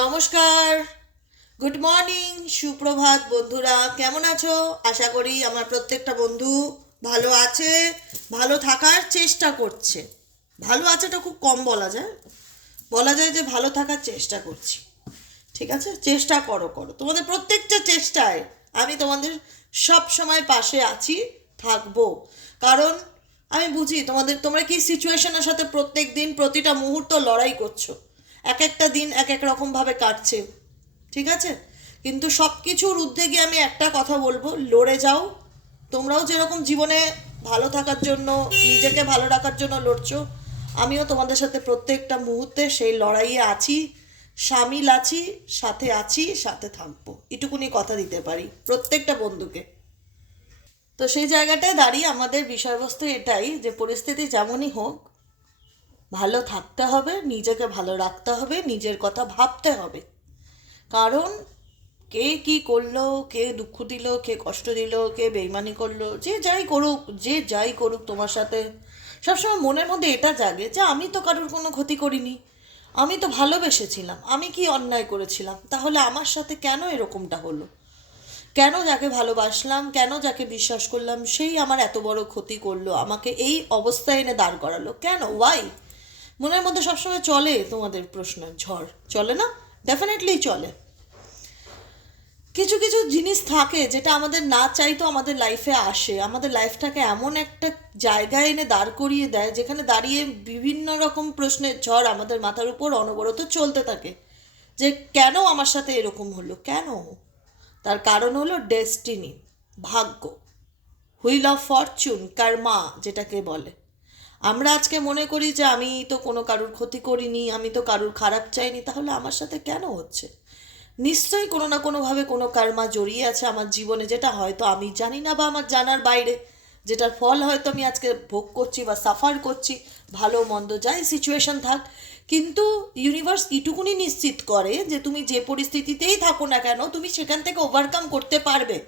নমস্কার। Good morning সুপ্রভাত বন্ধুরা। কেমন আছো? আশা করি আমার প্রত্যেকটা বন্ধু ভালো আছে, ভালো থাকার চেষ্টা করছে। ভালো আছেটা খুব কম বলা যায়। বলা যায় যে ভালো থাকার চেষ্টা করছি। ঠিক আছে? চেষ্টা করো করো। তোমাদের প্রত্যেকটা চেষ্টায় আমি তোমাদের সব সময় পাশে আছি, থাকব। কারণ আমি বুঝি তোমাদের, তোমরা কি সিচুয়েশনের সাথে প্রত্যেক দিন প্রতিটা মুহূর্ত লড়াই করছ? এক একটা দিন এক এক রকমভাবে কাটছে। ঠিক আছে? কিন্তু সব কিছুর ঊর্ধ্বে গিয়ে আমি একটা কথা বলব, লড়ে যাও। তোমরাও যেরকম জীবনে ভালো থাকার জন্য, নিজেকে ভালো রাখার জন্য লড়ছো, আমিও তোমাদের সাথে প্রত্যেকটা মুহূর্তে সেই লড়াইয়ে আছি, সামিল আছি, সাথে আছি, সাথে থাকব এটুকুনি কথা দিতে পারি প্রত্যেকটা বন্ধুকে। তো সেই জায়গাটায় দাঁড়িয়ে আমাদের বিষয়বস্তু এটাই যে পরিস্থিতি যেমনই হোক ভালো থাকতে হবে, নিজেকে ভালো রাখতে হবে, নিজের কথা ভাবতে হবে। কারণ কে কি করল, কে দুঃখ দিল, কে কষ্ট দিল, কে বেইমানি করল, যে যাই করুক, যে যাই করুক তোমার সাথে, সবসময় মনের মধ্যে এটা জাগে যে আমি তো কারোর কোনো ক্ষতি করিনি, আমি তো ভালোবেসেছিলাম, আমি কি অন্যায় করেছিলাম, তাহলে আমার সাথে কেন এরকমটা হলো? কেন যাকে ভালোবাসলাম, কেন যাকে বিশ্বাস করলাম, সেই আমার এত বড় ক্ষতি করল, আমাকে এই অবস্থায় এনে দাঁড় করালো, কেন? ওয়াই মনের মধ্যে সবসময় চলে তোমাদের প্রশ্ন, ঝড়। চলে না? ডেফিনেটলি চলে। কিছু কিছু জিনিস থাকে যেটা আমাদের না চাইতো আমাদের লাইফে আসে। আমাদের লাইফটাকে এমন একটা জায়গায় এনে দাঁড় করিয়ে দেয় যেখানে দাঁড়িয়ে বিভিন্ন রকম প্রশ্নের ঝড় আমাদের মাথার উপর অনবরত চলতে থাকে। যে কেন আমার সাথে এরকম হলো? কেন? তার কারণ হলো ডেস্টিনি ভাগ্য। হুইল অফ ফরচুন কার্মা যেটাকে বলে। আমরা আজকে মনে করি যে আমি তো কোনো কারুর ক্ষতি করিনি, আমি তো কারুর খারাপ চাইনি, তাহলে আমার সাথে কেন হচ্ছে? নিশ্চয়ই কোনো না কোনোভাবে কোনো কার্মা জড়িয়ে আছে আমার জীবনে, যেটা হয়তো আমি জানি না বা আমার জানার বাইরে, যেটার ফল হয়তো আমি আজকে ভোগ করছি বা সাফার করছি, ভালো মন্দ যাই সিচুয়েশন থাক। কিন্তু ইউনিভার্স এটুকুনি নিশ্চিত করে যে তুমি যে পরিস্থিতিতেই থাকো না কেন, তুমি সেখান থেকে ওভারকাম করতে পারবে।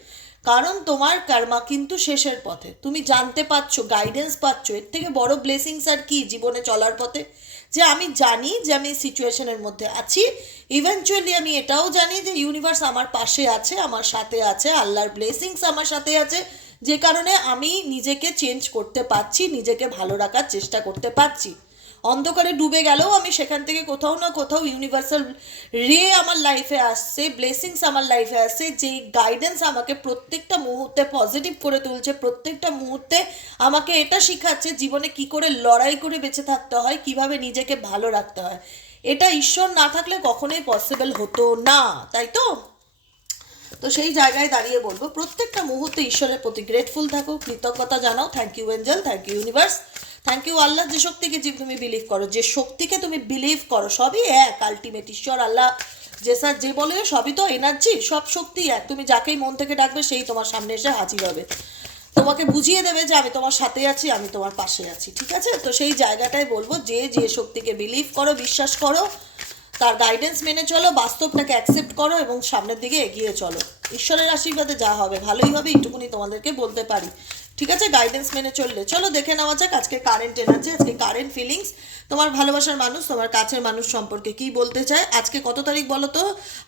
কারণ তোমার কর্মা কিন্তু শেষের পথে। তুমি জানতে পারছ গাইডেন্স পাচ্ছ। এর থেকে বড় ব্লেসিংস আর কি জীবনে চলার পথে? যে আমি জানি যে আমি সিচুয়েশনের মধ্যে আছি। ইভেনচুয়ালি আমি এটাও জানি যে ইউনিভার্স আমার পাশে আছে, আমার সাথে আছে, আল্লাহর ব্লেসিংস আমার সাথে আছে। যে কারণে আমি নিজেকে চেঞ্জ করতে পারছি, নিজেকে ভালো রাখার চেষ্টা করতে পারছি। অন্ধকারে ডুবে গেলেও আমি সেখান থেকে কোথাও না কোথাও ইউনিভার্সাল রে আমার লাইফে আসছে ব্লেসিংস আমার লাইফে আসছে, যেই গাইডেন্স আমাকে প্রত্যেকটা মুহূর্তে পজিটিভ করে তুলছে, প্রত্যেকটা মুহূর্তে আমাকে এটা শেখাচ্ছে জীবনে কি করে লড়াই করে বেঁচে থাকতে হয়, কীভাবে নিজেকে ভালো রাখতে হয়। এটা ঈশ্বর না থাকলে কখনোই পসিবল হতো না, তাই তো? তো সেই জায়গায় দাঁড়িয়ে বলব, প্রত্যেকটা মুহূর্তে ঈশ্বরের প্রতি গ্রেটফুল থাকো, কৃতজ্ঞতা জানাও thank you angel thank you universe thank you Allah, যে শক্তিকে তুমি বিলিভ করো, যে শক্তিকে তুমি বিলিভ করো, সবই এক আলটিমেট ঈশ্বর, আল্লাহ, যে স্যার যে বলে, সবই তো এনার্জি সব শক্তি এক। তুমি যাকেই মন থেকে ডাকবে, সেই তোমার সামনে এসে হাজির হবে। তোমাকে বুঝিয়ে দেবে যে আমি তোমার সাথে আছি, আমি তোমার পাশে আছি, ঠিক আছে? তো সেই জায়গাটাই বলব, যে যে শক্তিকে বিলিভ করো, বিশ্বাস করো, তার গাইডেন্স মেনে চলো, বাস্তবটাকে অ্যাকসেপ্ট করো এবং সামনের দিকে এগিয়ে চলো। ঈশ্বরের আশীর্বাদে যা হবে, ভালোই হবে, এইটুকুনি তোমাদেরকে বলতে পারি। ঠিক আছে? গাইডেন্স মেনে চললে। চলো, দেখে নেওয়া যাক আজকে কারেন্ট এনার্জি আজকে কারেন্ট ফিলিংস তোমার ভালোবাসার মানুষ, তোমার কাছের মানুষ সম্পর্কে কি বলতে চায়? আজকে কত তারিখ বলো তো?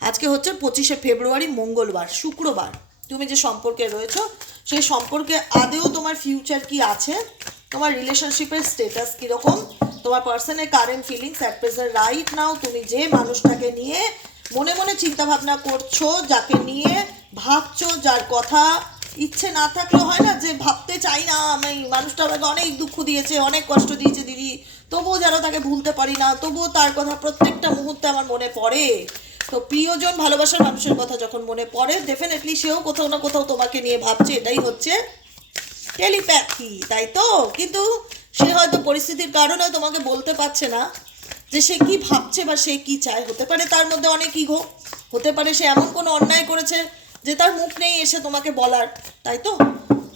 আজকে হচ্ছে পঁচিশে ফেব্রুয়ারি, মঙ্গলবার, শুক্রবার। তুমি যে সম্পর্কে রয়েছো, সেই সম্পর্কে আদেও তোমার ফিউচার কি আছে? তোমার রিলেশনশিপের স্টেটাস কীরকম? তোমার পার্সনের current feelings at present right now তুমি যে মানুষটাকে নিয়ে মনে মনে চিন্তা ভাবনা করছ, যাকে নিয়ে ভাবছ, যার কথা ইচ্ছে না থাকলেও হয় না যে ভাবতে চাই না আমি। মানুষটা আমাকে অনেক দুঃখ দিয়েছে, অনেক কষ্ট দিয়েছে দিদি। তবুও যেন তাকে ভুলতে পারি না, তবুও তার কথা প্রত্যেকটা মুহূর্তে আমার মনে পড়ে। তো প্রিয়জন ভালোবাসার মানুষের কথা যখন মনে পড়ে ডেফিনেটলি সেও কোথাও না কোথাও তোমাকে নিয়ে ভাবছে, এটাই হচ্ছে টেলিপ্যাথি তাই তো? কিন্তু সে হয়তো পরিস্থিতির কারণে তোমাকে বলতে পারছে না যে সে কি ভাবছে বা সে কি চায়। হতে পারে তার মধ্যে অনেক ইগো হতে পারে সে এমন কোনো অন্যায় করেছে যে তার মুখ নেই এসে তোমাকে বলার, তাই তো?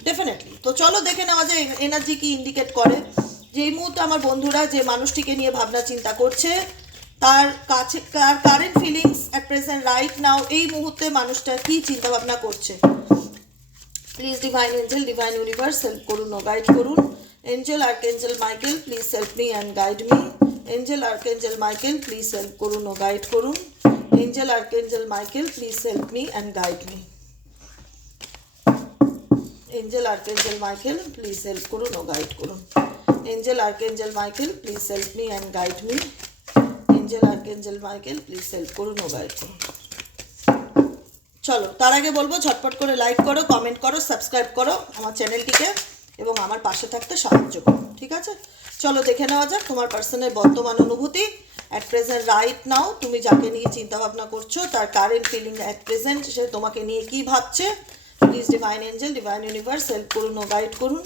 ডেফিনেটলি তো চলো দেখে নেওয়া যায় এনার্জি কি ইন্ডিকেট করে। যে এই মুহূর্তে আমার বন্ধুরা যে মানুষটিকে নিয়ে ভাবনা চিন্তা করছে, তার কাছে, তার current feelings at present right now এই মুহূর্তে মানুষটা কি চিন্তা ভাবনা করছে? Please divine angel divine universe help করুন ও গাইড করুন। Angel archangel Michael please help me and guide me angel archangel Michael please help করুন ও গাইড করুন। Angel archangel Michael please help me and guide me angel archangel Michael please help করুন ও guide করুন angel archangel Michael please help me and guide me angel archangel Michael please help করুন ও guide করুন চলো তার আগে বলব ঝটপট করে লাইক করো কমেন্ট করো সাবস্ক্রাইব করো আমার চ্যানেলটিকে এবং আমার পাশে থাকতে সাহায্য করো, ঠিক আছে? চলো দেখে নেওয়া যাক তোমার পার্সনের বর্তমান অনুভূতি। অ্যাট প্রেজেন্ট রাইট নাও তুমি যাকে নিয়ে চিন্তা ভাবনা করছ, তার কারেন্ট ফিলিং অ্যাট প্রেজেন্ট সে তোমাকে নিয়ে কি ভাবছে? Please divine angel divine universe help করুন ও গাইড করুন।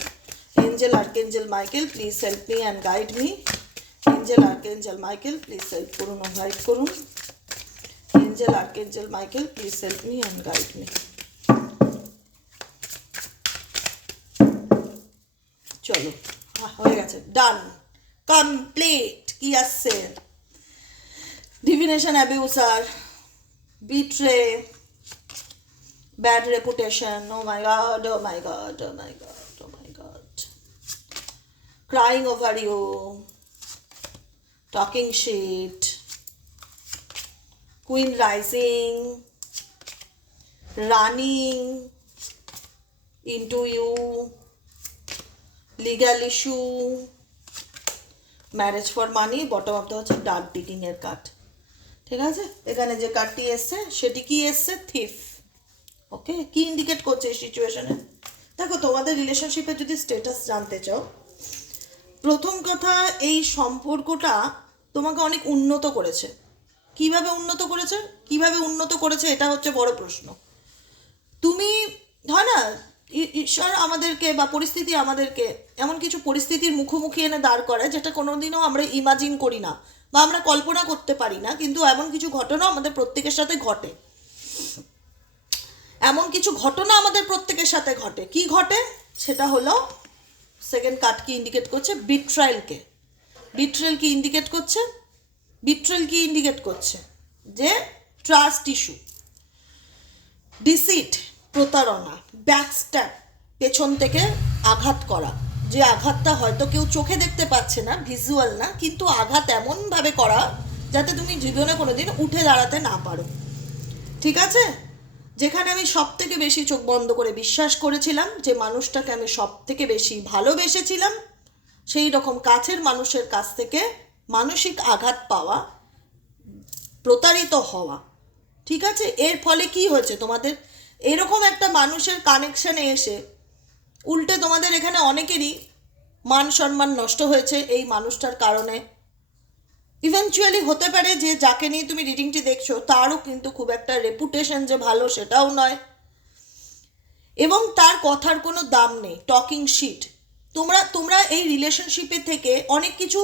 Angel archangel Michael please help me and guide me angel archangel Michael please help করুন ও গাইড করুন। Angel archangel Michael please help me and guide me চলো হয়ে গেছে। Done complete কি আসছে? Divination abuser betray bad reputation oh my god oh my god oh my god oh my god crying over you talking shit queen rising running into you legal issue marriage for money bottom of হচ্ছে dark digging এর card ঠিক আছে? এখানে যে কার্ডটি এসছে, সেটি কি এসছে? থিফ ওকে কি ইন্ডিকেট করছে এই সিচুয়েশনে দেখো, তোমাদের রিলেশনশিপে যদি স্টেটাস জানতে চাও, প্রথম কথা, এই সম্পর্কটা তোমাকে অনেক উন্নত করেছে। কীভাবে উন্নত করেছে? কীভাবে উন্নত করেছে? এটা হচ্ছে বড় প্রশ্ন। তুমি, হয় না ঈশ্বর আমাদেরকে বা পরিস্থিতি আমাদেরকে এমন কিছু পরিস্থিতির মুখোমুখি এনে দাঁড় করায় যেটা কোনোদিনও আমরা ইমাজিন করি না বা আমরা কল্পনা করতে পারি না, কিন্তু এমন কিছু ঘটনা আমাদের প্রত্যেকের সাথে ঘটে। এমন কিছু ঘটনা আমাদের প্রত্যেকের সাথে ঘটে। কি ঘটে? সেটা হলো সেকেন্ড কার্ড কি ইন্ডিকেট করছে? বিট্রায়েলকে বিট্রেল কি ইন্ডিকেট করছে? বিট্রেল কি ইন্ডিকেট করছে? যে ট্রাস্ট ইস্যু ডিসিট প্রতারণা ব্যাকস্ট্যাপ পেছন থেকে আঘাত করা। যে আঘাতটা হয়তো কেউ চোখে দেখতে পাচ্ছে না ভিজুয়াল না, কিন্তু আঘাত এমনভাবে করা যাতে তুমি জীবনে কোনোদিন উঠে দাঁড়াতে না পারো। ঠিক আছে? যেখানে আমি সব থেকে বেশি চোখ বন্ধ করে বিশ্বাস করেছিলাম যে মানুষটাকে আমি সব থেকে বেশি ভালোবেসেছিলাম, সেই রকম কাছের মানুষের কাছ থেকে মানসিক আঘাত পাওয়া, প্রতারিত হওয়া। ঠিক আছে? এর ফলে কি হয়েছে? তোমাদের এরকম একটা মানুষের কানেকশানে এসে উল্টে তোমাদের এখানে অনেকেরই মান সম্মান নষ্ট হয়েছে এই মানুষটার কারণে। ইভেনচুয়ালি হতে পারে যে যাকে নিয়ে তুমি রিডিংটি দেখছ, তারও কিন্তু খুব একটা রেপুটেশন যে ভালো সেটাও নয়। এবং তার কথার কোনো দাম নেই টকিং শিট তোমরা তোমরা এই রিলেশনশিপে থেকে অনেক কিছু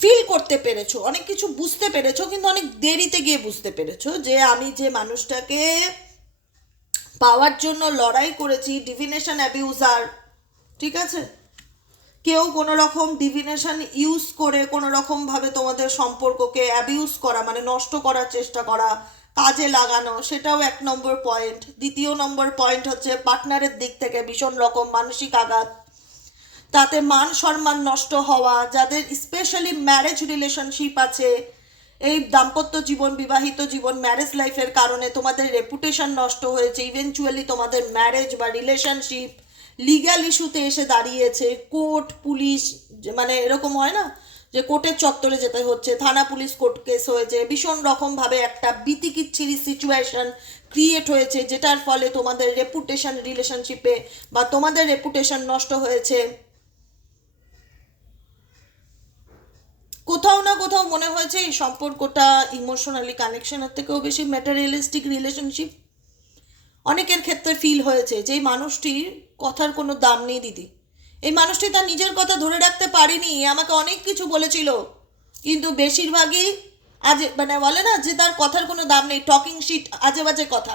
ফিল করতে পেরেছ, অনেক কিছু বুঝতে পেরেছ, কিন্তু অনেক দেরিতে গিয়ে বুঝতে পেরেছ যে আমি যে মানুষটাকে পাওয়ার জন্য লড়াই করেছি ডিভিনেশন অ্যাবিউজার ঠিক আছে? কেউ কোনো রকম ডিভিনেশন ইউজ করে কোনো রকমভাবে তোমাদের সম্পর্ককে অ্যাবিউজ করা মানে নষ্ট করার চেষ্টা করা, কাজে লাগানো, সেটাও এক নম্বর পয়েন্ট দ্বিতীয় নম্বর পয়েন্ট হচ্ছে পার্টনারের দিক থেকে ভীষণ রকম মানসিক আঘাত তাতে মান সম্মান নষ্ট হওয়া, যাদের স্পেশালি ম্যারেজ রিলেশনশিপ আছে, এই দাম্পত্য জীবন, বিবাহিত জীবন ম্যারেজ লাইফের কারণে তোমাদের রেপুটেশন নষ্ট হয়েছে ইভেনচুয়ালি তোমাদের ম্যারেজ বা রিলেশনশিপ লিগ্যাল ইস্যুতে এসে দাঁড়িয়েছে। কোর্ট, পুলিশ মানে এরকম হয় না? যে কোর্টের চত্বরে যেতে হচ্ছে, থানা পুলিশ কোর্ট কেস হয়েছে, ভীষণ রকমভাবে একটা বিতিকিচ্ছিরি সিচুয়েশন ক্রিয়েট হয়েছে, যেটার ফলে তোমাদের রেপুটেশন রিলেশনশিপে বা তোমাদের রেপুটেশন নষ্ট হয়েছে। কোথাও না কোথাও মনে হয়েছে এই সম্পর্কটা ইমোশনালি কানেকশনের থেকেও বেশি ম্যাটেরিয়ালিস্টিক রিলেশনশিপ অনেকের ক্ষেত্রে ফিল হয়েছে যে এই মানুষটির কথার কোনো দাম নেই, দিদি। এই মানুষটি তার নিজের কথা ধরে রাখতে পারেনি, আমাকে অনেক কিছু বলেছিল। কিন্তু বেশিরভাগই আজ মানে বলে না যে তার কথার কোনো দাম নেই টকিং শিট আজে বাজে কথা।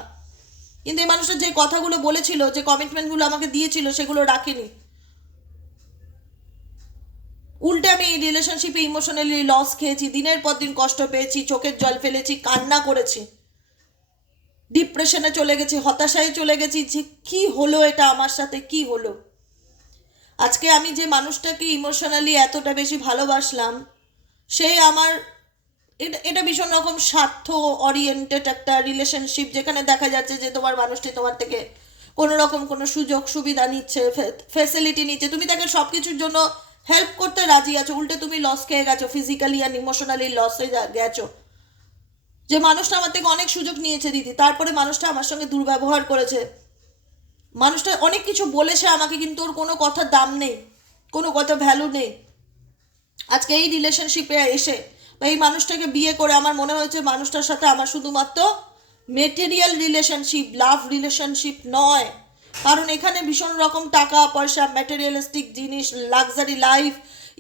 কিন্তু এই মানুষটা যে কথাগুলো বলেছিল, যে কমিটমেন্টগুলো আমাকে দিয়েছিল, সেগুলো রাখেনি। উল্টে আমি এই রিলেশনশিপে ইমোশনালি লস খেয়েছি, দিনের পর দিন কষ্ট পেয়েছি, চোখের জল ফেলেছি, কান্না করেছি, ডিপ্রেশনে চলে গেছি, হতাশায় চলে গেছি, যে কি হলো এটা আমার সাথে, কি হলো? আজকে আমি যে মানুষটাকে ইমোশনালি এতটা বেশি ভালোবাসলাম, সে আমার, এটা এটা ভীষণ রকম স্বার্থ ওরিয়েন্টেড একটা রিলেশনশিপ যেখানে দেখা যাচ্ছে যে তোমার মানুষটি তোমার থেকে কোনো রকম কোনো সুযোগ সুবিধা নিচ্ছে ফেসিলিটি নিচ্ছে, তুমি তাকে সব কিছুর জন্য হেল্প করতে রাজি আছো? উল্টে তুমি লস খেয়ে গেছো ফিজিক্যালি অ্যান্ড ইমোশনালি লস হয়ে গেছো। যে মানুষটা আমার থেকে অনেক সুযোগ নিয়েছে দিদি, তারপরে মানুষটা আমার সঙ্গে দুর্ব্যবহার করেছে। মানুষটা অনেক কিছু বলেছে আমাকে, কিন্তু ওর কোনো কথার দাম নেই, কোনো কথা ভ্যালু নেই। আজকে এই রিলেশনশিপে এসে বা এই মানুষটাকে বিয়ে করে আমার মনে হয়েছে মানুষটার সাথে আমার শুধুমাত্র মেটেরিয়াল রিলেশনশিপ লাভ রিলেশনশিপ নয়। কারণ এখানে ভীষণ রকম টাকা, পয়সা ম্যাটেরিয়ালিস্টিক জিনিস লাক্সারি লাইফ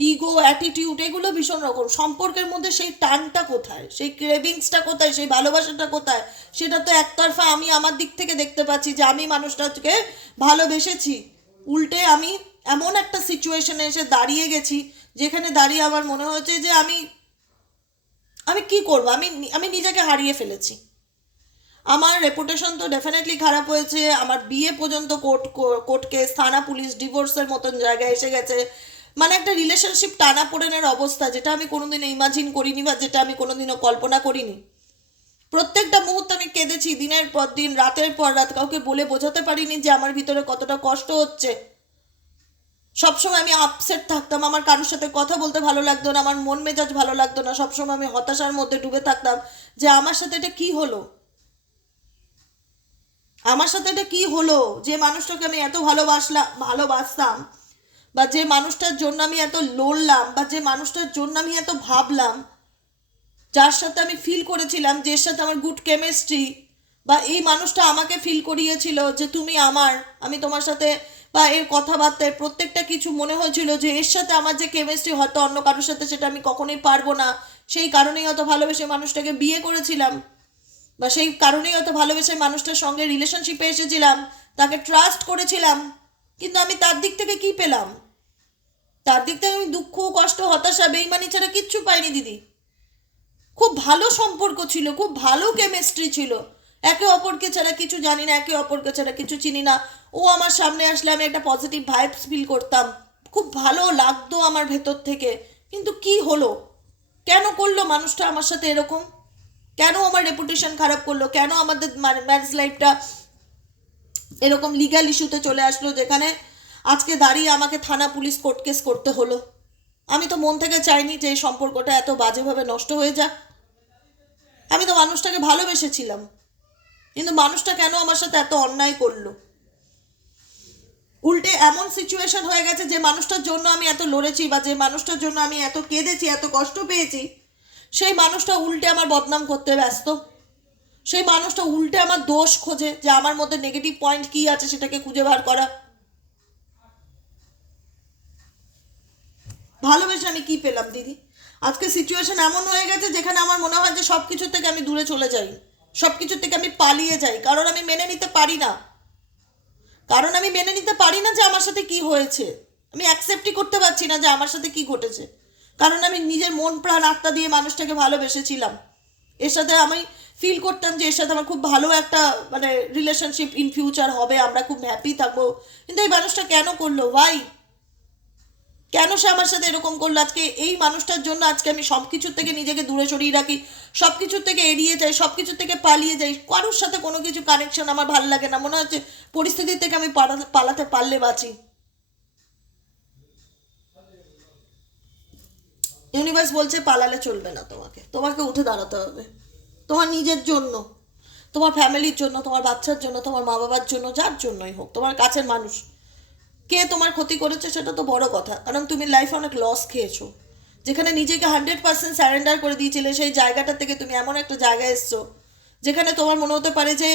ইগো অ্যাটিটিউড এগুলো ভীষণ রকম। সম্পর্কের মধ্যে সেই টানটা কোথায়? সেই ক্রেভিংসটা কোথায়? সেই ভালোবাসাটা কোথায়? সেটা তো একতরফা আমি আমার দিক থেকে দেখতে পাচ্ছি যে আমি মানুষটাকে ভালোবেসেছি। উল্টে আমি এমন একটা সিচুয়েশনে এসে দাঁড়িয়ে গেছি, যেখানে দাঁড়িয়ে আমার মনে হয়েছে যে আমি আমি কি করব? আমি আমি নিজেকে হারিয়ে ফেলেছি। আমার রেপুটেশন তো ডেফিনেটলি খারাপ হয়েছে। আমার বিয়ে পর্যন্ত কোর্ট কোর্ট কেস থানা পুলিশ ডিভোর্সের মতন জায়গায় এসে গেছে। মানে একটা রিলেশনশিপ টানা পোড়েনের অবস্থা, যেটা আমি কোনোদিনও ইমাজিন করিনি বা যেটা আমি কোনোদিনও কল্পনা করিনি। প্রত্যেকটা মুহূর্তে আমি কেঁদেছি, দিনের পর দিন, রাতের পর রাত, কাউকে বলে বোঝাতে পারিনি যে আমার ভিতরে কতটা কষ্ট হচ্ছে। সবসময় আমি আপসেট থাকতাম, আমার কারোর সাথে কথা বলতে ভালো লাগতো না, আমার মন মেজাজ ভালো লাগতো না, সবসময় আমি হতাশার মধ্যে ডুবে থাকতাম যে আমার সাথে এটা কি হলো? আমার সাথে এটা কি হলো? যে মানুষটাকে আমি এত ভালোবাসলাম ভালোবাসতাম, বা যে মানুষটার জন্য আমি এত লড়লাম, বা যে মানুষটার জন্য আমি এত ভাবলাম, যার সাথে আমি ফিল করেছিলাম যে সাথে আমার গুড কেমিস্ট্রি বা এই মানুষটা আমাকে ফিল করিয়েছিল যে তুমি আমার, আমি তোমার সাথে, বা এর কথাবার্তায় প্রত্যেকটা কিছু মনে হয়েছিল যে এর সাথে আমার যে কেমিস্ট্রি হয়তো অন্য কারোর সাথে সেটা আমি কখনোই পারব না। সেই কারণেই হয়তো ভালোবেসে মানুষটাকে বিয়ে করেছিলাম। বা সেই কারণেই হয়তো ভালোবেসে মানুষটার সঙ্গে রিলেশনশিপে এসেছিলাম, তাকে ট্রাস্ট করেছিলাম, কিন্তু আমি তার দিক থেকে কি পেলাম? তার দিক থেকে আমি দুঃখ, কষ্ট, হতাশা, বেইমানি ছাড়া কিচ্ছু পাইনি, দিদি। খুব ভালো সম্পর্ক ছিল, খুব ভালো কেমিস্ট্রি ছিল। একে অপরকে ছাড়া কিছু জানি না, একে অপরকে ছাড়া কিছু চিনি না। ও আমার সামনে আসলে আমি একটা পজিটিভ ভাইবস ফিল করতাম। খুব ভালো লাগতো আমার ভেতর থেকে। কিন্তু কি হলো? কেন করল মানুষটা আমার সাথে এরকম? কেন আমার রেপুটেশন খারাপ করল? কেন আমাদের ম্যারেজ লাইফটা এরকম লিগ্যাল ইস্যুতে চলে আসলো যেখানে আজকে দাঁড়িয়ে আমাকে থানা পুলিশ কোর্ট কেস করতে হলো? আমি তো মন থেকে চাইনি যে এই সম্পর্কটা এত বাজেভাবে নষ্ট হয়ে যাক। আমি তো মানুষটাকে ভালোবেসেছিলাম। কিন্তু মানুষটা কেন আমার সাথে এত অন্যায় করল? উল্টে এমন সিচুয়েশন হয়ে গেছে যে মানুষটার জন্য আমি এত লড়েছি বা যে মানুষটার জন্য আমি এত কেঁদেছি, এত কষ্ট পেয়েছি সেই মানুষটা উল্টে আমার বদনাম করতে ব্যস্ত। সেই মানুষটা উল্টে আমার দোষ খোঁজে যে আমার মধ্যে নেগেটিভ পয়েন্ট কি আছে সেটাকে খুঁজে বার করা। ভালোবেসে আমি কি পেলাম, দিদি? আজকে সিচুয়েশন এমন হয়ে গেছে যেখানে আমার মনে হয় যে সব কিছুর থেকে আমি দূরে চলে যাই। সব কিছুর থেকে আমি পালিয়ে যাই। কারণ আমি মেনে নিতে পারি না। কারণ আমি মেনে নিতে পারি না যে আমার সাথে কি হয়েছে। আমি অ্যাকসেপ্টই করতে পারছি না যে আমার সাথে কি ঘটেছে। কারণ আমি নিজের মন প্রাণ আত্মা দিয়ে মানুষটাকে ভালোবেসেছিলাম। এর সাথে আমি ফিল করতাম যে এর সাথে আমার খুব ভালো একটা মানে রিলেশনশিপ ইন ফিউচার হবে, আমরা খুব হ্যাপি থাকব। কিন্তু এই মানুষটা কেন করল? ভাই কেন সে আমার সাথে এরকম করল? আজকে এই মানুষটার জন্য আজকে আমি সব কিছুর থেকে নিজেকে দূরে সরিয়ে রাখি সব কিছুর থেকে এড়িয়ে যাই সব কিছুর থেকে পালিয়ে যাই। কারোর সাথে কোনো কিছু কানেকশন আমার ভালো লাগে না। মনে হচ্ছে পরিস্থিতি থেকে আমি পালাতে পালাতে পারলে বাঁচি। ইউনিভার্স বলছে পালালে চলবে না তোমাকে। তোমাকে উঠে দাঁড়াতে হবে। তোমার নিজের জন্য, তোমার ফ্যামিলির জন্য, তোমার বাচ্চার জন্য, তোমার মা বাবার জন্য, যার জন্যই হোক, তোমার কাছের মানুষ। কে তোমার ক্ষতি করেছে সেটা তো বড় কথা, কারণ তুমি লাইফে অনেক লস খেয়েছো। যেখানে নিজেকে হান্ড্রেড পার্সেন্ট স্যারেন্ডার করে দিয়েছিলে, সেই জায়গাটা থেকে তুমি এমন একটা জায়গায় এসছো, যেখানে তোমার মনে হতে পারে যে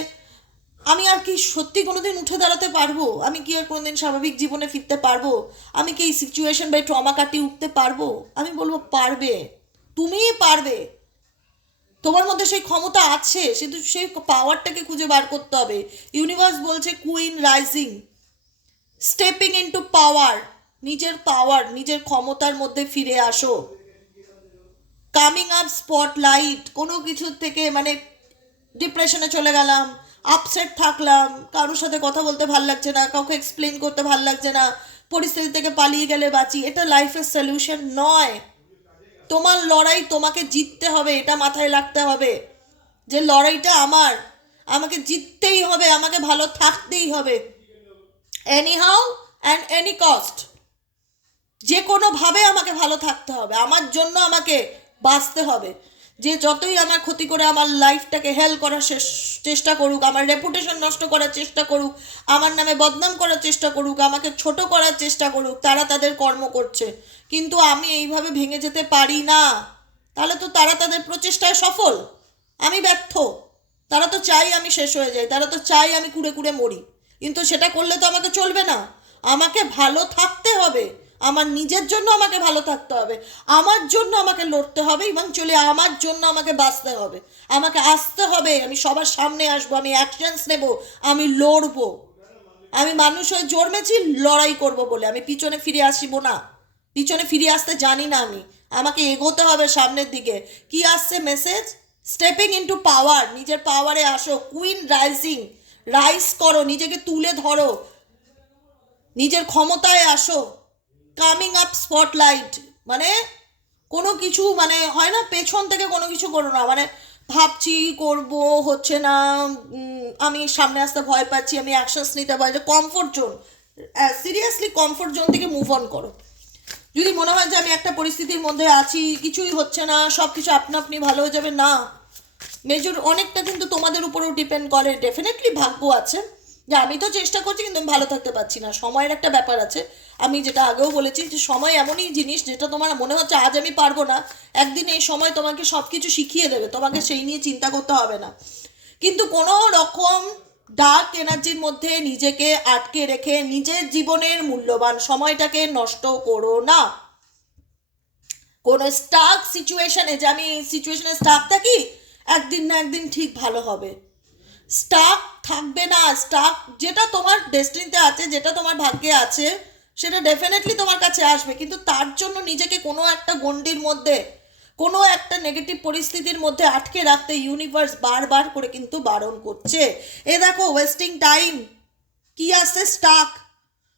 আমি আর কি সত্যি কোনোদিন উঠে দাঁড়াতে পারব? আমি কি আর কোনোদিন স্বাভাবিক জীবনে ফিরতে পারব? আমি কি এই সিচুয়েশন বা ট্রমা কাটিয়ে উঠতে পারব? আমি বলব, পারবে। তুমিই পারবে। তোমার মধ্যে সেই ক্ষমতা আছে কিন্তু সেই পাওয়ারটাকে খুঁজে বার করতে হবে। ইউনিভার্স বলছে queen rising stepping into power নিজের পাওয়ার নিজের ক্ষমতার মধ্যে ফিরে আসো। কামিং আপ স্পটলাইট কোনো কিছুর থেকে মানে ডিপ্রেশনে চলে গেলাম আপসেট থাকলাম, কারোর সাথে কথা বলতে ভালো লাগছে না, কাউকে এক্সপ্লেন করতে ভালো লাগছে না, পরিস্থিতি থেকে পালিয়ে গেলে বাঁচি, এটা লাইফের সলিউশন নয়। তোমার লড়াই তোমাকে জিততে হবে, এটা মাথায় রাখতে হবে। যে লড়াইটা আমার, আমাকে জিততেই হবে, আমাকে ভালো থাকতেই হবে। Anyhow and any cost যে কোনোভাবে আমাকে ভালো থাকতে হবে, আমার জন্য আমাকে বাঁচতে হবে। যে যতই আমার ক্ষতি করে আমার লাইফটাকে হেল্প করার চেষ্টা করুক, আমার রেপুটেশন নষ্ট করার চেষ্টা করুক, আমার নামে বদনাম করার চেষ্টা করুক, আমাকে ছোট করার চেষ্টা করুক, তারা তাদের কর্ম করছে। কিন্তু আমি এইভাবে ভেঙে যেতে পারি না। তাহলে তো তারা তাদের প্রচেষ্টায় সফল। আমি ব্যর্থ। তারা তো চাই আমি শেষ হয়ে যাই। তারা তো চাই আমি কুড়ে কুড়ে মরি। কিন্তু সেটা করলে তো আমাকে চলবে না। আমাকে ভালো থাকতে হবে। আমার নিজের জন্য আমাকে ভালো থাকতে হবে। আমার জন্য আমাকে লড়তে হবে এবং চলে আমার জন্য আমাকে বাঁচতে হবে। আমাকে আসতে হবে। আমি সবার সামনে আসব। আমি অ্যাকশনস নেব। আমি লড়বো। আমি মানুষ হয়ে জন্মেছি, লড়াই করব বলে। আমি পিছনে ফিরে আসিব না। পিছনে ফিরে আসতে জানি না আমি। আমাকে এগোতে হবে সামনের দিকে। কি আসছে মেসেজ স্টেপিং ইনটু পাওয়ার নিজের পাওয়ারে আসো। কুইন রাইজিং রাইজ করো। নিজেকে তুলে ধরো। নিজের ক্ষমতায় আসো। কামিং আপ স্পটলাইট মানে কোনো কিছু মানে হয় না, পেছন থেকে কোনো কিছু করো না মানে ভাবছি করব, হচ্ছে না আমি সামনে আসতে ভয় পাচ্ছি, আমি অ্যাকশনস নিতে পারি comfort zone seriously comfort zone থেকে মুভ অন করো। যদি মনে হয় যে আমি একটা পরিস্থিতির মধ্যে আছি, কিছুই হচ্ছে না সব কিছু আপনা আপনি ভালো হয়ে যাবে, না। মেজর অনেকটা কিন্তু তোমাদের উপরেও ডিপেন্ড করে ডেফিনেটলি ভাগ্য আছে। যে আমি তো চেষ্টা করছি, কিন্তু আমি ভালো থাকতে পারছি না। সময়ের একটা ব্যাপার আছে। আমি যেটা আগেও বলেছি যে, সময় এমনই জিনিস যেটা তোমার মনে হচ্ছে আজ আমি পারব না, একদিন এই সময় তোমাকে সব কিছু শিখিয়ে দেবে, তোমাকে সেই নিয়ে চিন্তা করতে হবে না। কিন্তু কোনো রকম ডার্ক এনার্জির মধ্যে নিজেকে আটকে রেখে নিজের জীবনের মূল্যবান সময়টাকে নষ্ট করো না। কোনো স্টাক সিচুয়েশনে যে আমি এই সিচুয়েশনে স্টাক থাকি, একদিন না একদিন ঠিক ভালো হবে। স্টাক থাকবে না স্টাক যেটা তোমার ডেস্টিনিতে আছে, যেটা তোমার ভাগ্যে আছে, সেটা ডেফিনেটলি তোমার কাছে আসবে। কিন্তু তার জন্য নিজেকে কোনো একটা গণ্ডির মধ্যে, কোনো একটা নেগেটিভ পরিস্থিতির মধ্যে আটকে রাখতে ইউনিভার্স বারবার করে কিন্তু বারণ করছে। এ দেখো ওয়েস্টিং টাইম কি আসছে স্টাক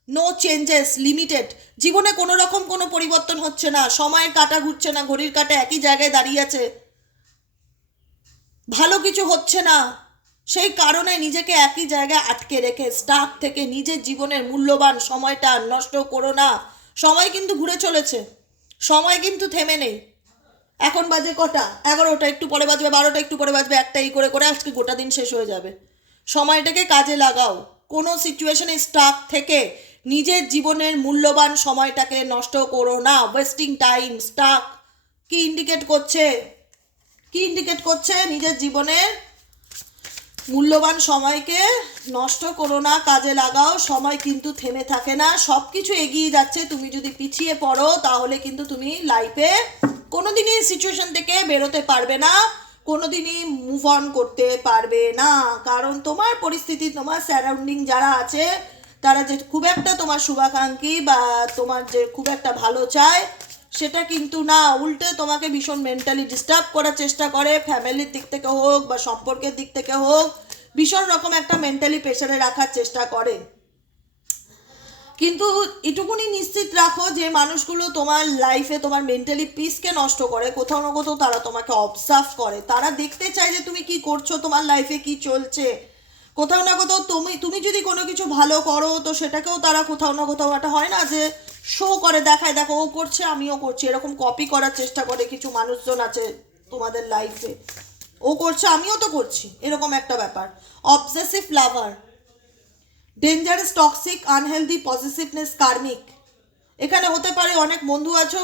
নো চেঞ্জেস লিমিটেড জীবনে কোনো রকম কোনো পরিবর্তন হচ্ছে না, সময়ের কাটা ঘুরছে না, ঘড়ির কাটা একই জায়গায় দাঁড়িয়ে আছে। ভালো কিছু হচ্ছে না সেই কারণে নিজেকে একই জায়গায় আটকে রেখে স্টাক থেকে নিজের জীবনের মূল্যবান সময়টা নষ্ট করো না। সময় কিন্তু ঘুরে চলেছে। সময় কিন্তু থেমে নেই। এখন বাজে কটা? এগারোটা, একটু পরে বাজবে, বারোটা, একটু পরে বাজবে, একটা এই করে করে আজকে গোটা দিন শেষ হয়ে যাবে। সময়টাকে কাজে লাগাও। কোনো সিচুয়েশনে স্টাক থেকে নিজের জীবনের মূল্যবান সময়টাকে নষ্ট করো না। ওয়েস্টিং টাইম স্টাক কি ইন্ডিকেট করছে? কি ইন্ডিকেট করছে? নিজের জীবনের মূল্যবান সময়কে নষ্ট করো না, কাজে লাগাও, সময় কিন্তু থেমে থাকে না। সব কিছু এগিয়ে যাচ্ছে, তুমি যদি পিছিয়ে পড়ো, তাহলে কিন্তু তুমি লাইফে কোনোদিনই সিচুয়েশন থেকে বেরোতে পারবে না, কোনোদিনই মুভ অন করতে পারবে না। কারণ তোমার পরিস্থিতি, তোমার সারাউন্ডিং যারা আছে, তারা যে খুব একটা তোমার শুভাকাঙ্ক্ষী বা তোমার যে খুব একটা ভালো চায় সেটা কিন্তু না, উল্টে তোমাকে ভীষণ মেন্টালি ডিস্টার্ব করার চেষ্টা করে ফ্যামিলির দিক থেকে হোক বা সম্পর্কের দিক থেকে হোক, ভীষণ রকম একটা মেন্টালি প্রেশারে রাখার চেষ্টা করে। কিন্তু এটুকুনি নিশ্চিত রাখো যে মানুষগুলো তোমার লাইফে তোমার মেন্টালি পিসকে নষ্ট করে, কোথাও না কোথাও তারা তোমাকে অবজার্ভ করে। তারা দেখতে চায় যে তুমি কি করছ, তোমার লাইফে কি চলছে। কোথাও না কোথাও তুমি তুমি যদি কোনো কিছু ভালো করো, তো সেটাকেও তারা কোথাও না কোথাও একটা হয় না যে শো করে, দেখায়, দেখো, ও করছে, আমিও করছি। এরকম কপি করার চেষ্টা করে কিছু মানুষজন আছে তোমাদের লাইফে ও করছে, আমিও তো করছি। এরকম একটা ব্যাপার। Obsessive lover dangerous toxic unhealthy positiveness karmic এখানে হতে পারে অনেক বন্ধু আছো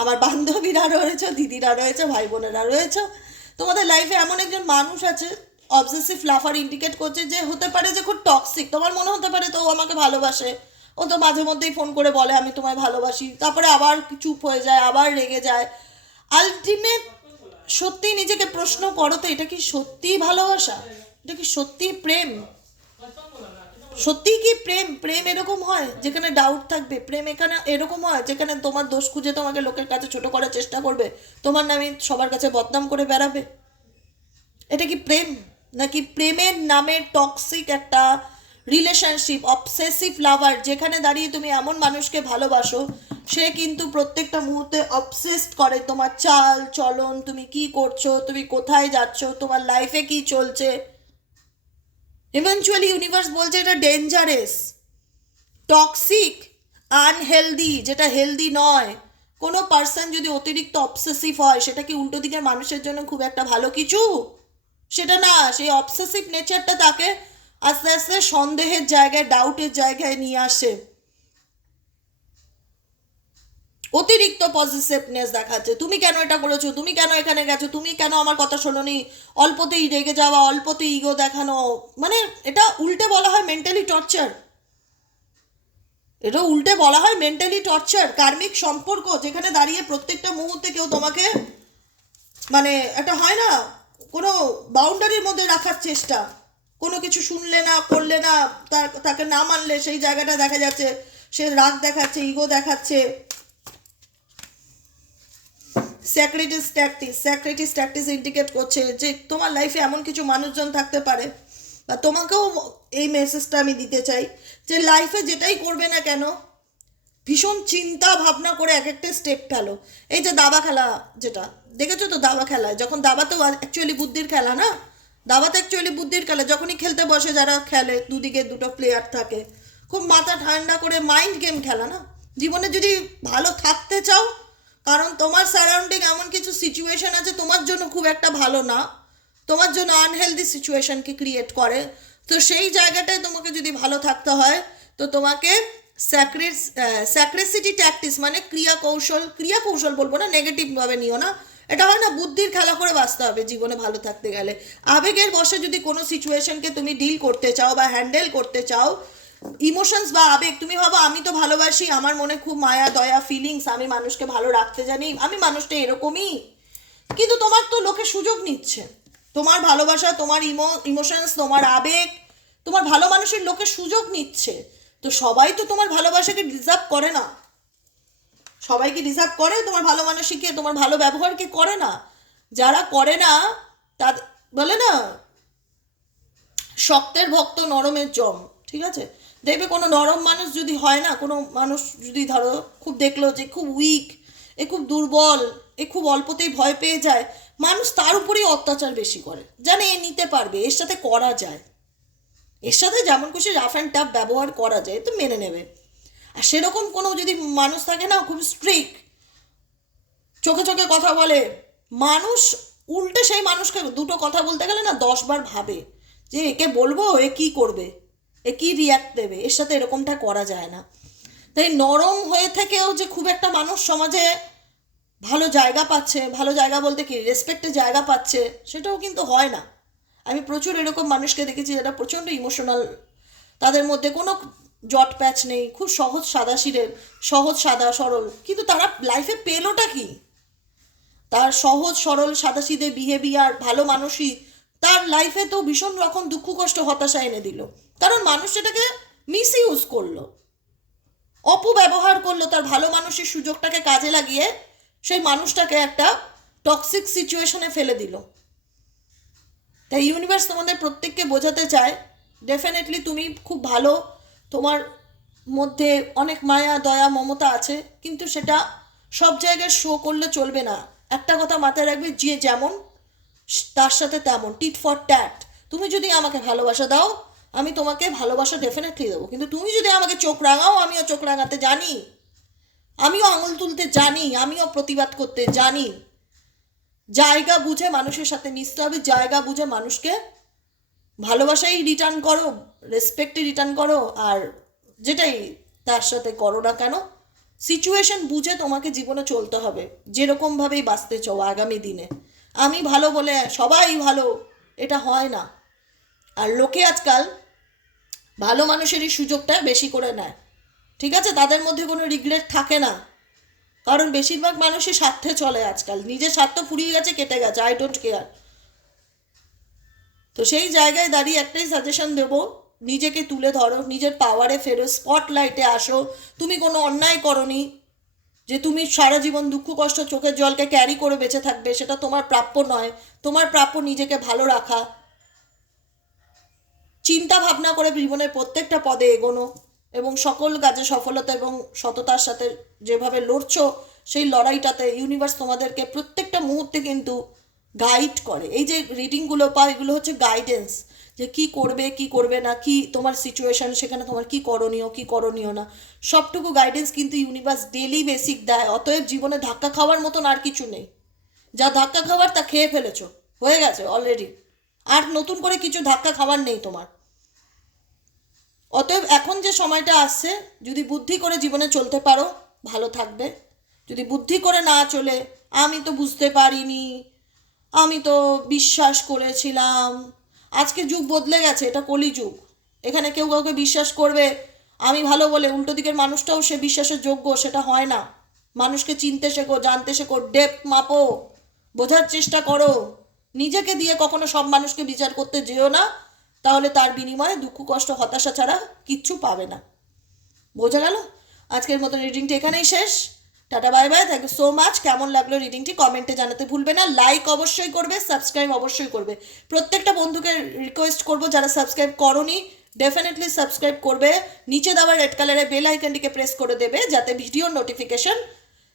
আমার বান্ধবীরা রয়েছে, দিদিরা রয়েছে, ভাই বোনেরা রয়েছে। তোমাদের লাইফে এমন একজন মানুষ আছে অবসেসিভ লাফার ইন্ডিকেট করছে যে হতে পারে যে খুব টক্সিক তোমার মনে হতে পারে তো ও আমাকে ভালোবাসে। ও তো মাঝে মধ্যেই ফোন করে বলে, আমি তোমায় ভালোবাসি। তারপরে আবার চুপ হয়ে যায়, আবার রেগে যায়। আলটিমেট সত্যি নিজেকে প্রশ্ন করো তো, এটা কি সত্যিই ভালোবাসা? এটা কি সত্যিই প্রেম? সত্যিই কি প্রেম? প্রেম এরকম হয় যেখানে ডাউট থাকবে। প্রেম এখানে এরকম হয় যেখানে তোমার দোষ খুঁজে তোমাকে লোকের কাছে ছোট করার চেষ্টা করবে। তোমার নামে সবার কাছে বদনাম করে বেড়াবে। এটা কি প্রেম? নাকি প্রেমের নামে টক্সিক একটা রিলেশনশিপ অবসেসিভ লাভার যেখানে দাঁড়িয়ে তুমি এমন মানুষকে ভালোবাসো, সে কিন্তু প্রত্যেকটা মুহূর্তে অবসেসড করে তোমার চাল, চলন, তুমি কি করছ, তুমি কোথায় যাচ্ছ, তোমার লাইফে কি চলছে। ইভেনচুয়ালি ইউনিভার্স বলছে এটা ডেঞ্জারেস টক্সিক আনহেলদি যেটা হেলদি নয়। কোনো পার্সন যদি অতিরিক্ত অবসেসিভ হয়, সেটা কি উল্টো দিকের মানুষের জন্য খুব একটা ভালো কিছু? সেটা না, সেই অবসেসিভ নেচারটা তাকে আস্তে আস্তে সন্দেহের জায়গায় ডাউটের জায়গায় নিয়ে আসে। অতিরিক্ত পজিটিভনেস দেখাচ্ছে। তুমি কেন এটা করেছ? তুমি কেন এখানে গেছো? তুমি কেন আমার কথা শোনোনি? অল্পতেই রেগে যাওয়া, অল্পতেই ইগো দেখানো মানে এটা উল্টে বলা হয় মেন্টালি টর্চার এটা উল্টে বলা হয় মেন্টালি টর্চার কার্মিক সম্পর্ক, যেখানে দাঁড়িয়ে প্রত্যেকটা মুহূর্তে কেউ তোমাকে মানে একটা হয় না কোনো বাউন্ডারির মধ্যে রাখার চেষ্টা। কোনো কিছু শুনলে না, করলে না, তার, তাকে না মানলে সেই জায়গাটা দেখা যাচ্ছে, সে রাগ দেখাচ্ছে ইগো দেখাচ্ছে। স্যাক্রিটিস ট্যাকটিস স্যাক্রিটিস ট্যাকটিস ইন্ডিকেট করছে যে তোমার লাইফে এমন কিছু মানুষজন থাকতে পারে বা তোমাকেও এই মেসেজটা আমি দিতে চাই যে লাইফে যেটাই করবে না কেন ভীষণ চিন্তা ভাবনা করে এক একটা স্টেপ ফেলো। এই যে দাবা খেলা যেটা, দেখেছ তো দাবা খেলায়? যখন দাবাতেও অ্যাকচুয়ালি বুদ্ধির খেলা না? দাবাতে অ্যাকচুয়ালি বুদ্ধির খেলা, যখনই খেলতে বসে যারা খেলে, দুদিকে দুটো প্লেয়ার থাকে, খুব মাথা ঠান্ডা করে মাইন্ড গেম খেলা না? জীবনে যদি ভালো থাকতে চাও, কারণ তোমার সারাউন্ডিং এমন কিছু সিচুয়েশন আছে, তোমার জন্য খুব একটা ভালো না। তোমার জন্য আনহেলদি সিচুয়েশনকে ক্রিয়েট করে। তো সেই জায়গাটায় তোমাকে যদি ভালো থাকতে হয়, তো তোমাকে স্যাক্রেস স্যাক্রেসিটি ট্যাকটিস মানে ক্রিয়া কৌশল ক্রিয়া কৌশল বলব না নেগেটিভভাবে নিও না। এটা হয় না, বুদ্ধির খেলা করে বাঁচতে হবে জীবনে ভালো থাকতে গেলে। আবেগের বসে যদি কোনো সিচুয়েশনকে তুমি ডিল করতে চাও বা হ্যান্ডেল করতে চাও ইমোশনস বা আবেগ, তুমি ভাবো, আমি তো ভালোবাসি, আমার মনে খুব মায়া, দয়া ফিলিংস আমি মানুষকে ভালো রাখতে জানি, আমি মানুষটা এরকমই। কিন্তু তোমার তো লোকে সুযোগ নিচ্ছে। তোমার ভালোবাসা, তোমার ইমো ইমোশনস তোমার আবেগ, তোমার ভালো মানুষের লোকে সুযোগ নিচ্ছে। তো সবাই তো তোমার ভালোবাসাকে ডিজার্ভ করে না। সবাইকে ডিজার্ভ করে, তোমার ভালো মানুষকে, তোমার ভালো ব্যবহারকে করে না। যারা করে না তা বলে না? শক্তের ভক্ত নরমের জম ঠিক আছে? দেখবে কোনো নরম মানুষ যদি হয় না, কোনো মানুষ যদি ধরো খুব দেখল যে খুব উইক এ খুব দুর্বল, এ খুব অল্পতেই ভয় পেয়ে যায়, মানুষ তার উপরেই অত্যাচার বেশি করে। জানে এ নিতে পারবে, এর সাথে করা যায়। এর সাথে যেমন খুশি রাফ অ্যান্ড টাফ ব্যবহার করা যায়, তো মেনে নেবে। আর সেরকম কোনো যদি মানুষ থাকে না, খুব স্ট্রিক চোখে চোখে কথা বলে, মানুষ উল্টে সেই মানুষকে দুটো কথা বলতে গেলে না দশবার ভাবে যে একে বলব, এ কি করবে, এ কি রিয়াক্ট দেবে, এর সাথে এরকমটা করা যায় না। তাই নরম হয়ে থেকেও যে খুব একটা মানুষ সমাজে ভালো জায়গা পাচ্ছে, ভালো জায়গা বলতে কি রেসপেক্টের জায়গা পাচ্ছে, সেটাও কিন্তু হয় না। আমি প্রচুর এরকম মানুষকে দেখেছি যারা প্রচণ্ড ইমোশনাল তাদের মধ্যে কোনো জট প্যাচ নেই, খুব সহজ সাদা শিরের, সহজ সাদা সরল, কিন্তু তারা লাইফে পেলোটা কি? তার সহজ সরল সাদাসিদে বিহেভিয়ার ভালো মানুষই, তার লাইফে তো ভীষণ রকম দুঃখ কষ্ট, হতাশা এনে দিল। কারণ মানুষ সেটাকে মিস ইউজ করল। অপব্যবহার করল, তার ভালো মানুষের সুযোগটাকে কাজে লাগিয়ে সেই মানুষটাকে একটা টক্সিক সিচুয়েশনে ফেলে দিল। তাই ইউনিভার্স তোমাদের প্রত্যেককে বোঝাতে চায়। ডেফিনেটলি তুমি খুব ভালো। তোমার মধ্যে অনেক মায়া, দয়া, মমতা আছে। কিন্তু সেটা সব জায়গায় শো করলে চলবে না। একটা কথা মাথায় রাখবে, যে যেমন, তার সাথে তেমন। টিট ফর ট্যাট তুমি যদি আমাকে ভালোবাসা দাও, আমি তোমাকে ভালোবাসা ডেফিনেটলি দেবো। কিন্তু তুমি যদি আমাকে চোখ রাঙাও, আমিও চোখ রাঙাতে জানি। আমিও আঙুল তুলতে জানি, আমিও প্রতিবাদ করতে জানি। জায়গা বুঝে মানুষের সাথে মিশতে হবে, জায়গা বুঝে মানুষকে ভালোবাসাই রিটার্ন করো রেসপেক্টে রিটার্ন করো, আর যেটাই তার সাথে করো না কেন সিচুয়েশন বুঝে তোমাকে জীবনে চলতে হবে যেরকমভাবেই বাঁচতে চাও আগামী দিনে। আমি ভালো বলে, সবাই ভালো, এটা হয় না। আর লোকে আজকাল ভালো মানুষেরই সুযোগটা বেশি করে নেয়। ঠিক আছে? তাদের মধ্যে কোনো রিগ্রেট থাকে না। কারণ বেশিরভাগ মানুষই স্বার্থে চলে আজকাল। নিজের স্বার্থ ফুরিয়ে গেছে, কেটে গেছে। আই ডোন্ট কেয়ার তো সেই জায়গায় দাঁড়িয়ে একটাই সাজেশন দেব, নিজেকে তুলে ধরো, নিজের পাওয়ারে ফেরো স্পটলাইটে আসো। তুমি কোনো অন্যায় করনি যে তুমি সারা জীবন দুঃখ, কষ্ট, চোখের জলকে ক্যারি করে বেঁচে থাকবে, সেটা তোমার প্রাপ্য নয়। তোমার প্রাপ্য নিজেকে ভালো রাখা। চিন্তা ভাবনা করে জীবনের প্রত্যেকটা পদে এগোনো। এবং সকল কাজে সফলতা এবং সততার সাথে যেভাবে লড়ছো, সেই লড়াইটাতে ইউনিভার্স তোমাদেরকে প্রত্যেকটা মুহূর্তে কিন্তু গাইড করে। এই যে রিডিংগুলো পাও এগুলো হচ্ছে গাইডেন্স যে কি করবে কি করবে না, কি তোমার সিচুয়েশন সেখানে তোমার কি করণীয় কি করণীয় না, সবটুকু গাইডেন্স কিন্তু ইউনিভার্স ডেলি বেসিক দেয়। অতএব জীবনে ধাক্কা খাওয়ার মতন আর কিছু নেই। যা ধাক্কা খাওয়ার তা খেয়ে ফেলেছো, হয়ে গেছে অলরেডি আর নতুন করে কিছু ধাক্কা খাওয়ার নেই তোমার। অতএব এখন যে সময়টা আসছে, যদি বুদ্ধি করে জীবনে চলতে পারো, ভালো থাকবে। যদি বুদ্ধি করে না চলে, আমি তো বুঝতে পারিনি, আমি তো বিশ্বাস করেছিলাম। আজকে যুগ বদলে গেছে, এটা কলিযুগ। এখানে কেউ কাউকে বিশ্বাস করবে, আমি ভালো বলে, উল্টো দিকের মানুষটাও সে বিশ্বাসের যোগ্য, সেটা হয় না। মানুষকে চিনতে শেখো, জানতে শেখো ডেপ মাপো, বোঝার চেষ্টা করো। নিজেকে দিয়ে কখনো সব মানুষকে বিচার করতে যেও না তাহলে তার বিনিময়ে দুঃখ, কষ্ট, হতাশা ছাড়া কিচ্ছু পাবে না। বোঝা গেল? আজকের মতন রিডিংটি এখানেই শেষ। Tata bye bye thank you so much কেমন লাগল রিডিংটি কমেন্টে জানাতে ভুলবে না। লাইক অবশ্যই করবে সাবস্ক্রাইব অবশ্যই করবে। প্রত্যেকটা বন্ধুকে রিকোয়েস্ট করব যারা সাবস্ক্রাইব করনি ডেফিনেটলি সাবস্ক্রাইব করবে। নিচে দেওয়া রেড কালারের বেল আইকনটিকে প্রেস করে দেবে যাতে ভিডিওর নোটিফিকেশন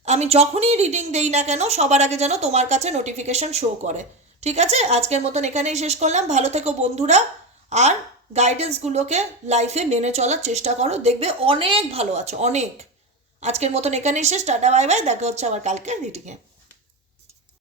আমি যখনই রিডিং দেই না কেন, সবার আগে যেন তোমার কাছে নোটিফিকেশন শো করে। ঠিক আছে? আজকের মতন এখানেই শেষ করলাম। ভালো থেকো বন্ধুরা। আর গাইডেন্সগুলোকে লাইফে মেনে চলার চেষ্টা করো, দেখবে অনেক ভালো আছো, অনেক। আজকের মতন এখানেই শেষ, টাটা বাই বাই দেখা হচ্ছে আবার কালকে রিডিংয়ে